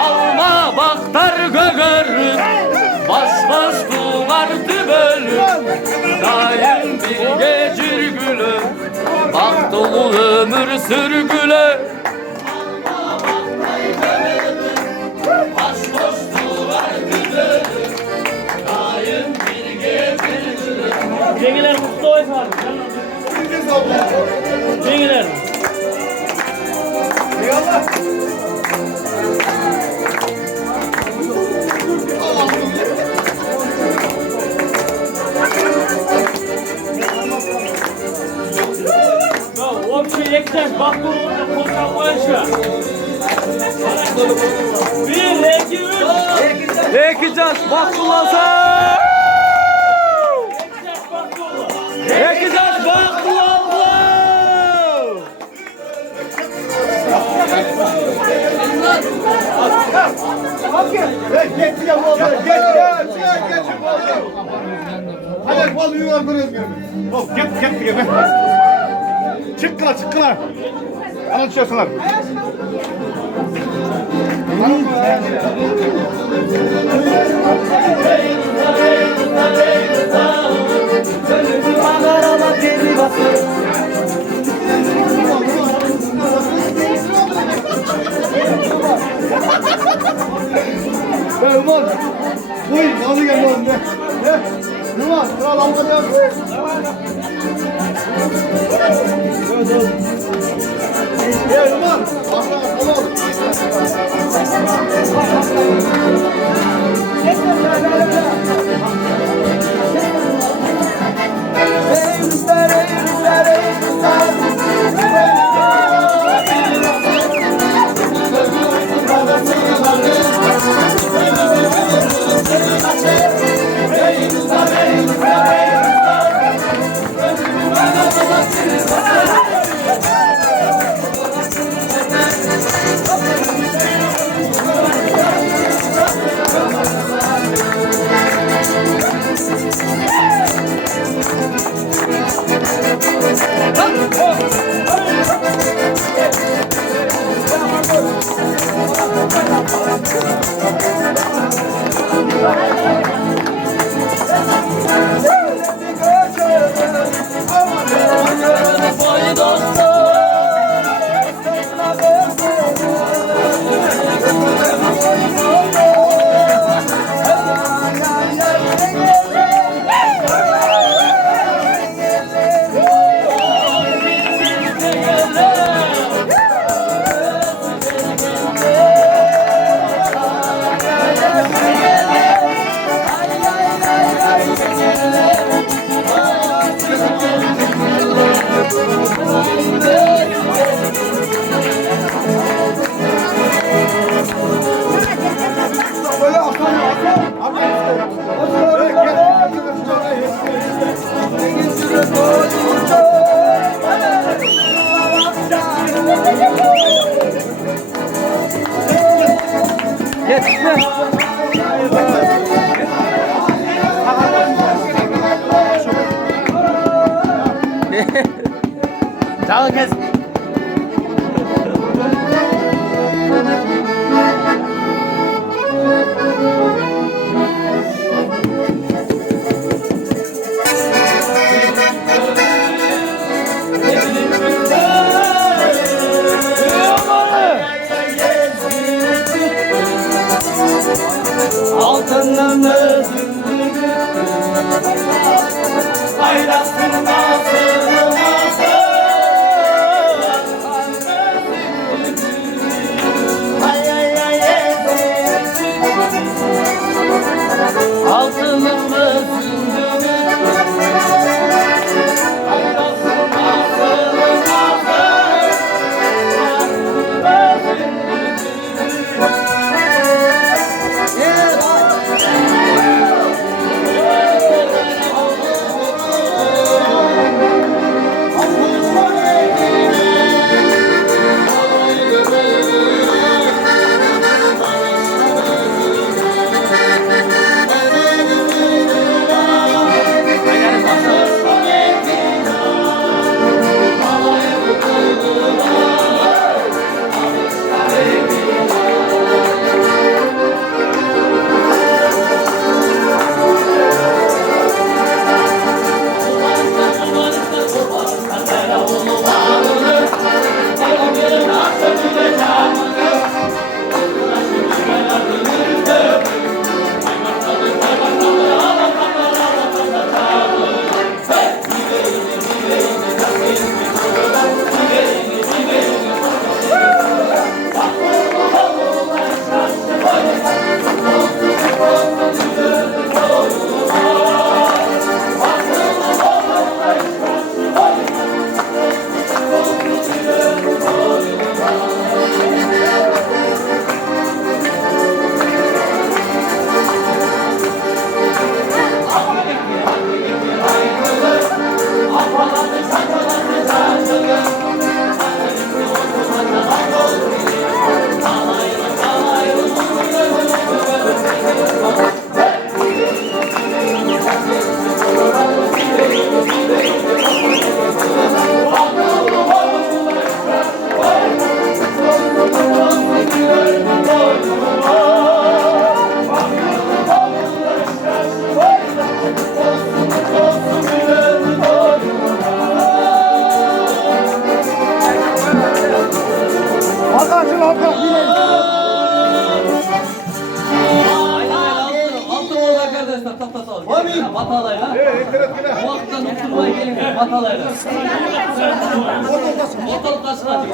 Alma baktar gögörüm, bas bas duvardı bölüm. Daim bir gecir gülüm, bak dolu ömür sürgüle. Alma baktar gögörüm, bas bas duvardı bölüm. Daim bir gecir gülüm. Cengiler mutlu olsun abi. Cengiler. Eyvallah. Общий eksen bak bunu kontrol koyuşa. 1, 2, 3. Ekeceğiz bak kullansa. Ekeceğiz bak kullansa. Getir ya bu oğlum. Getir bu oğlum. Hadi bol yuvar görüyoruz gibi. Hop get gibi. Çık kılar. Anlatıyorsunlar. Ya Umar, buyur, ne oluyor oğlum be? Umar, kral alma ya. Ya Umar, tamam. Ey rüzgar, ey rüzgar, ey Altın oldu arkadaşlar. Tatlı Batalayla. Bu vakitten oturmaya gelin. Batalayla. Ortalık kaçına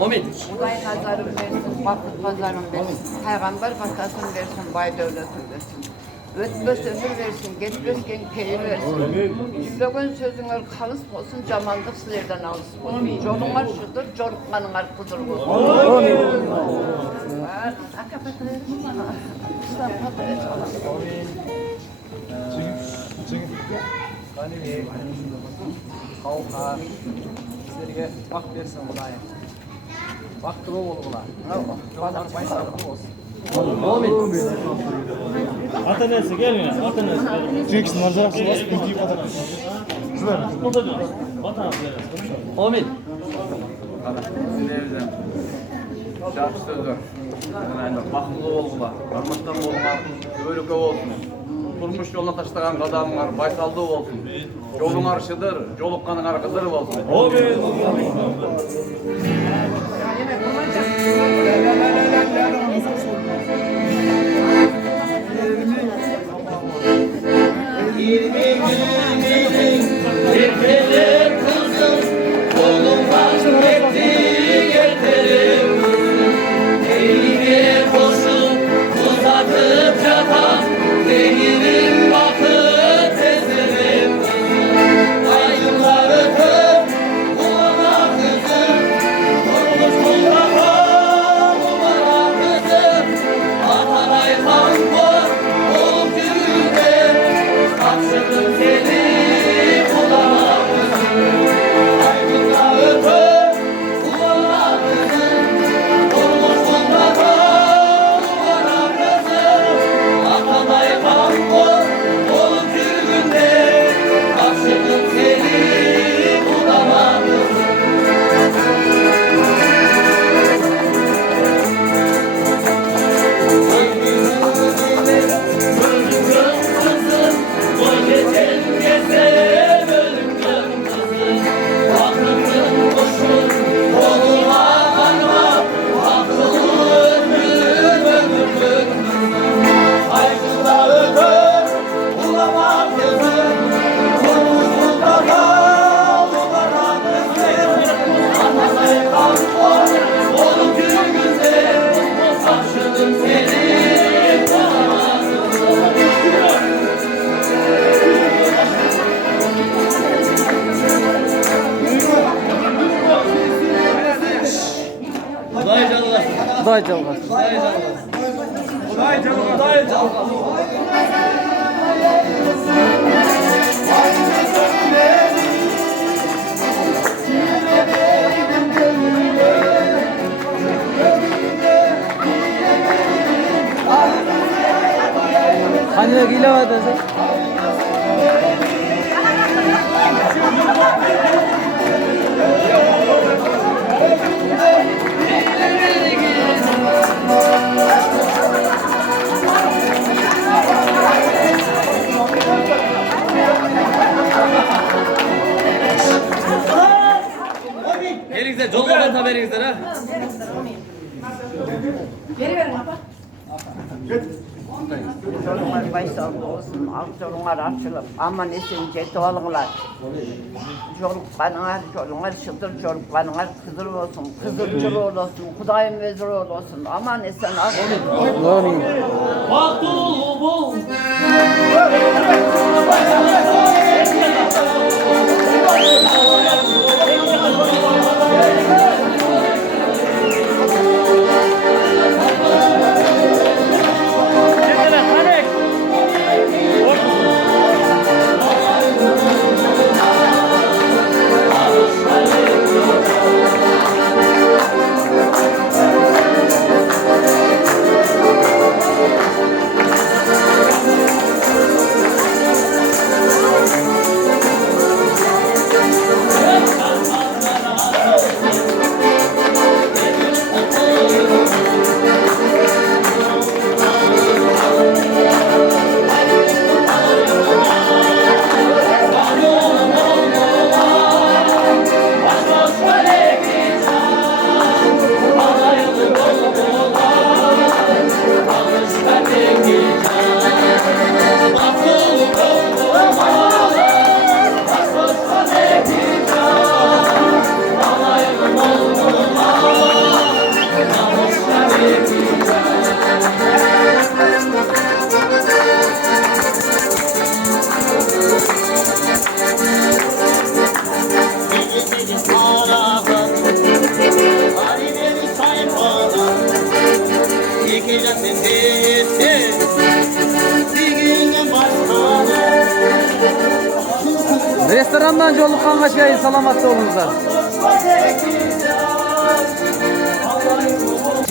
Omid. Buday pazarım versin, bakır pazarım versin, peygamber batasın versin, bay devletin versin. Ötmez ömür versin, geçmezken peyir versin. Cümlegün sözünler kalıs olsun, camanlık sizlerden alsın olsun. Çoluğunlar şudur, çolukmanınlar kudur olsun. Kalka, sizlerge bak versin Buday. Bak kılı olgular. Yollar başarılı olsun. Omid. Atanesi gelmiyor. Atanesi. Çünkü manzarası var. İlgi kadar. Burada dur. Atanesi. Omid. Sizlerden şarkı sözü. Yani bakımlı olgular. Armattan olgular. Öyle olsun. Durmuş yoluna taşıtan kadamlar baysaldığı olsun. Yolun arşıdır, yolukkanın arkasıdır olsun. Yeterim kızım, kolumdan gitti yeterim kızım. Elini boşum uzatıp yatan, benim bakıp tezerim kızım. Aydınları kır, bulana kızım. Durmuş bulana, bulana kızım. Atanay kan koy, olup yürüde, kaçırdım seni. Buday çalgası. Hani gila var da Gelin Jolga bata veringizler ha. Çoluklar başsağlığı olsun, çoluklar açılıp, aman esince doğalınlar. Çoluklar şıdır, çoluklar kızır olsun, kızırcıl olsun, Kudayım vezir olsun, aman esen açılıp. Bak dolu bol. Restorandan jolukkanга çayın salamatlı olunuzlar.